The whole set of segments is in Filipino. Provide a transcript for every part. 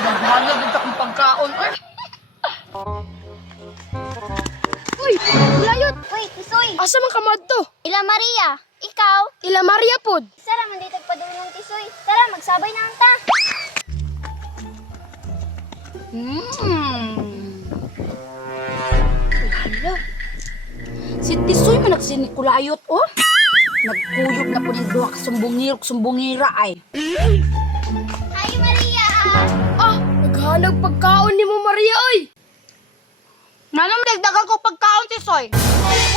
Naghalag dito akong pagkaon. Uy, layot. Uy, Tisoy! Asa man ka madto? Ila Maria! Ikaw? Ila Maria pod. Sara man dito padulong Tisoy. Tara, magsabay na anta. Hala. Si Tisoy man nagsinikulayot, oh. Nagkuyog na po ng duha ka sumbungira ay. Hi, Maria! Ah, naghanag pagkaon ni mo Maria oy. Nanong dagdagan ko pagkaon, Tisoy.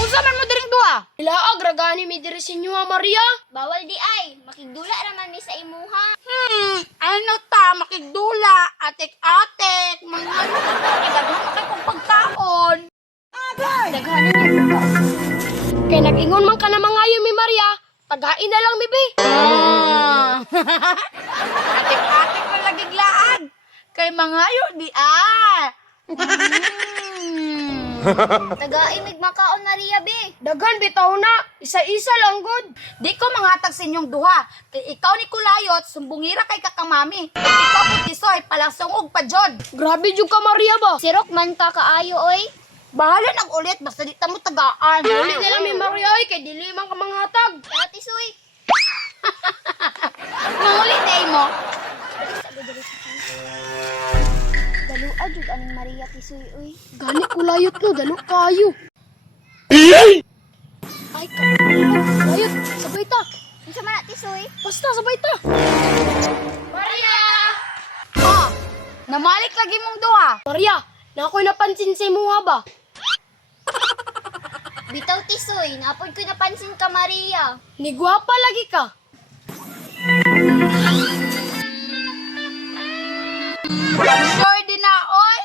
Unsa man mo diring duha? Ilaag ragani mi diri sinyo ha Maria. Bawal di ay. Makigdula raman mi sa imuha. Ano ta, makigdula, atik-atik, mga daghan kay kong pagkaon. Daghanan niya buka. Kay nag-ingon man ka na mangayo mi Maria. Tagain na lang mi be. Atik-atik ko lagiglaan. Kay mangayo di ah. Tagaimig makaon, Maria, be. Daghan bitaw na. Isa-isa lang good. Di ko manghatag sa inyong duha. Kay ikaw ni Kulayot, sumbungira kay kakamami. Kay ikaw po Tisoy, palasungog pa jod. Grabe jud ka Maria ba? Sirok man ka kaayo, oy. Bahala nag ulit, basta di ta mo tagaan. Dili na lang mi Maria oy kay dili man ka manghatag. Tara, Tisoy. Mangulit day mo. Dalua jud ang Maria, Tisoy, oy. Gani kulayot no dalo kayo. Ay kulayot, sabay ta. Unsa man na, Tisoy? Basta sabay ta. Maria! Oh, namalik lagi mong duha. Maria, na ako'y napansin sa imuha ba? Bitaw, Tisoy. Napod ko napansin ka, Maria. Ni gwapa lagi ka. Sure din na, oy.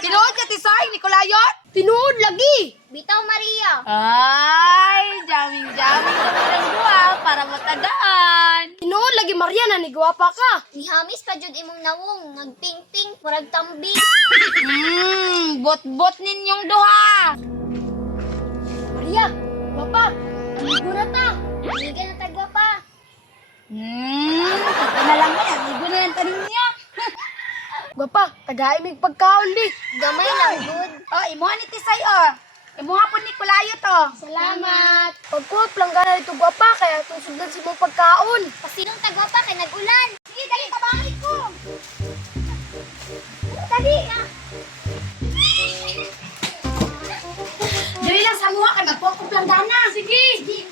Tinuod ka, Tisoy, ni Kulayot? Tinuod lagi. Bitaw, Maria. Ay, jaming-jaming kami ng duha para matagaan. Tinuod lagi Maria na ni gwapa ka. Nihamis pa jud imong nawong. Nagping-ping, murag tambi. Bot-bot ninyong duha. Maria, gwapa. Amigo na ta. Hindi na tagwa pa. Ito na lang yan. Igo na lang tanin niya. Gwapa, tagaay mig pagkaon di. Gamay lang, good. Oh, imuha ni Tisay, oh. Imuha po ni Kulayot, oh. Salamat. Pagkuot lang gana ito gwapa kaya tusugdan si mong pagkaon. Pasinong tagwa pa kay nag-ulan. Sige, dali, tabangan ko. Dali na. Dali lang sa muha, kay magpokop lang dana. Sige.